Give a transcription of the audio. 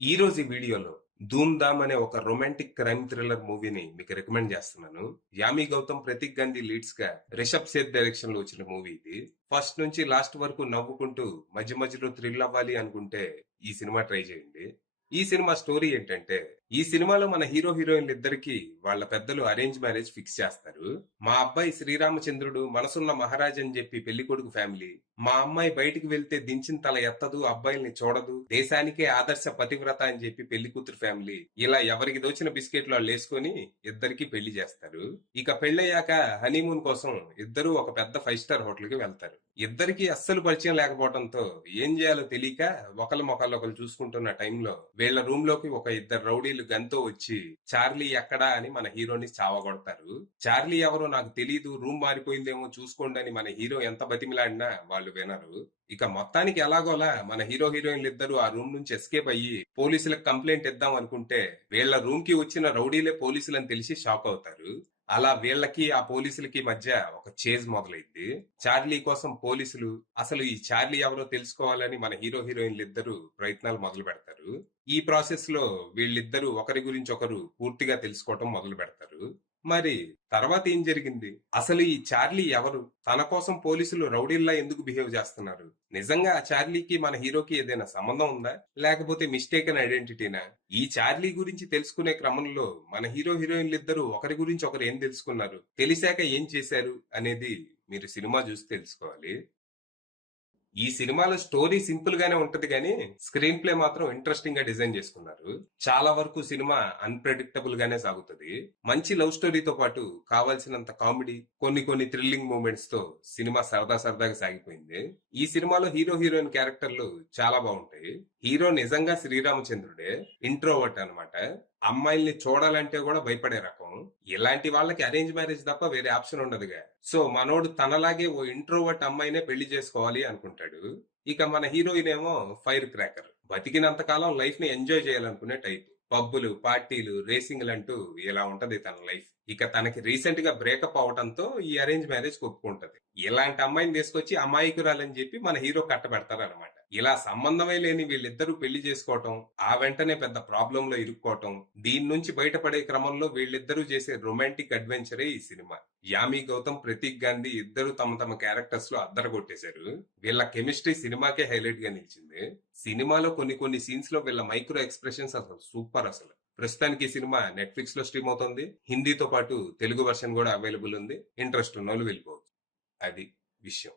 ఈ రోజు ఈ వీడియోలో 'ధూమ్ ధామ్' అనే ఒక రొమాంటిక్ క్రైమ్ థ్రిల్లర్ మూవీని మీకు రికమెండ్ చేస్తున్నాను. యామి గౌతమ్, ప్రతీక్ గాంధీ లీడ్స్ గా రిషబ్ సేథ్ డైరెక్షన్ లో వచ్చిన మూవీ ఇది. ఫస్ట్ నుంచి లాస్ట్ వరకు నవ్వుకుంటూ మధ్య మధ్యలో థ్రిల్ అవ్వాలి అనుకుంటే ఈ సినిమా ట్రై చేయండి. ఈ సినిమా స్టోరీ ఏంటంటే, ఈ సినిమాలో మన హీరో హీరోయిన్లు ఇద్దరికి వాళ్ళ పెద్దలు అరేంజ్ మ్యారేజ్ ఫిక్స్ చేస్తారు. మా అబ్బాయి శ్రీరామచంద్రుడు మనసున్న మహారాజ్ అని చెప్పి పెళ్లి కొడుకు ఫ్యామిలీ, మా అమ్మాయి బయటికి వెళ్తే దించిన తల ఎత్తదు, అబ్బాయిల్ని చూడదు, దేశానికే ఆదర్శ పతివ్రత అని చెప్పి పెళ్లి కూతురు ఫ్యామిలీ, ఇలా ఎవరికి దోచిన బిస్కెట్లు వాళ్ళు వేసుకొని ఇద్దరికి పెళ్లి చేస్తారు. ఇక పెళ్ళయ్యాక హనీమూన్ కోసం ఇద్దరు ఒక పెద్ద 5 స్టార్ హోటల్ కి వెళ్తారు. ఇద్దరికి అస్సలు పరిచయం లేకపోవడంతో ఏం చేయాలో తెలియక ఒకళ్ళ మొక్కలు ఒకళ్ళు చూసుకుంటున్న టైంలో వీళ్ళ రూమ్ లోకి ఒక ఇద్దరు రౌడీలు గన్తో వచ్చి చార్లీ ఎక్కడా అని మన హీరోని చావగొడతారు. చార్లీ ఎవరో నాకు తెలీదు, రూమ్ మారిపోయిందేమో చూసుకోండి అని మన హీరో ఎంత బతిమిలాడినా వాళ్ళు వినరు. ఇక మొత్తానికి ఎలాగోలా మన హీరో హీరోయిన్లు ఇద్దరు ఆ రూమ్ నుంచి ఎస్కేప్ అయ్యి పోలీసులకు కంప్లైంట్ ఇద్దాం అనుకుంటే వీళ్ళ రూమ్ కి వచ్చిన రౌడీలే పోలీసులని తెలిసి షాక్ అవుతారు. అలా వీళ్ళకి ఆ పోలీసులకి మధ్య ఒక చేజ్ మొదలైద్ది. చార్లీ కోసం పోలీసులు అసలు ఈ చార్లీ ఎవరో తెలుసుకోవాలని మన హీరో హీరోయిన్లు ఇద్దరు ప్రయత్నాలు మొదలు పెడతారు. ఈ ప్రాసెస్ లో వీళ్ళిద్దరూ ఒకరి గురించి ఒకరు పూర్తిగా తెలుసుకోవటం మొదలు పెడతారు. మరి తర్వాత ఏం జరిగింది? అసలు ఈ చార్లీ ఎవరు? తన కోసం పోలీసులు రౌడీల్లా ఎందుకు బిహేవ్ చేస్తున్నారు? నిజంగా ఆ చార్లీకి మన హీరోకి ఏదైనా సంబంధం ఉందా, లేకపోతే మిస్టేకన్ ఐడెంటిటీనా? ఈ చార్లీ గురించి తెలుసుకునే క్రమంలో మన హీరో హీరోయిన్లు ఇద్దరు ఒకరి గురించి ఒకరు ఏం తెలుసుకున్నారు, తెలిసాక ఏం చేశారు అనేది మీరు సినిమా చూసి తెలుసుకోవాలి. ఈ సినిమాలో స్టోరీ సింపుల్ గానే ఉంటది కానీ స్క్రీన్ ప్లే మాత్రం ఇంట్రెస్టింగ్ గా డిజైన్ చేసుకున్నారు. చాలా వరకు సినిమా అన్ప్రెడిక్టబుల్ గానే సాగుతుంది. మంచి లవ్ స్టోరీతో పాటు కావాల్సినంత కామెడీ, కొన్ని కొన్ని థ్రిల్లింగ్ మూమెంట్స్ తో సినిమా సరదా సరదాగా సాగిపోయింది. ఈ సినిమాలో హీరో హీరోయిన్ క్యారెక్టర్లు చాలా బాగుంటాయి. హీరో నిజంగా శ్రీరామచంద్రుడే, ఇంట్రోవర్ట్ అన్నమాట. అమ్మాయిల్ని చూడాలంటే కూడా భయపడే రకం. ఇలాంటి వాళ్ళకి అరేంజ్ మ్యారేజ్ తప్ప వేరే ఆప్షన్ ఉండదుగా. సో మనోడు తనలాగే ఓ ఇంట్రోవర్ట్ అమ్మాయినే పెళ్లి చేసుకోవాలి అనుకుంటాడు. ఇక మన హీరోయిన్ ఏమో ఫైర్ క్రాకర్, బతికినంత కాలం లైఫ్ ని ఎంజాయ్ చేయాలనుకునే టైప్. పబ్బులు, పార్టీలు, రేసింగ్లు అంటూ ఇలా ఉంటది తన లైఫ్. ఇక తనకి రీసెంట్ గా బ్రేకప్ అవడంతో ఈ అరేంజ్ మ్యారేజ్ ఒప్పుకుంటది. ఇలాంటి అమ్మాయిని తీసుకొచ్చి అమాయకురాలని చెప్పి మన హీరో కట్టబెడతారు అనమాట. ఇలా సంబంధమే లేని వీళ్ళిద్దరూ పెళ్లి చేసుకోవటం, ఆ వెంటనే పెద్ద ప్రాబ్లం లో ఇరుక్కోవటం, దీని నుంచి బయటపడే క్రమంలో వీళ్ళిద్దరూ చేసే రొమాంటిక్ అడ్వెంచరే ఈ సినిమా. యామి గౌతమ్, ప్రతీక్ గాంధీ ఇద్దరు తమ తమ క్యారెక్టర్స్ లో అద్దర కొట్టేశారు. వీళ్ళ కెమిస్ట్రీ సినిమాకే హైలైట్ గా నిలిచింది. సినిమాలో కొన్ని కొన్ని సీన్స్ లో వీళ్ళ మైక్రో ఎక్స్ప్రెషన్స్ అసలు సూపర్. అసలు ప్రస్తుతానికి ఈ సినిమా నెట్ఫ్లిక్స్ లో స్ట్రీమ్ అవుతుంది. హిందీతో పాటు తెలుగు వర్షన్ కూడా అవైలబుల్ ఉంది. ఇంట్రెస్ట్ ఉన్న వాళ్ళు వెళ్ళిపోవచ్చు. అది విషయం.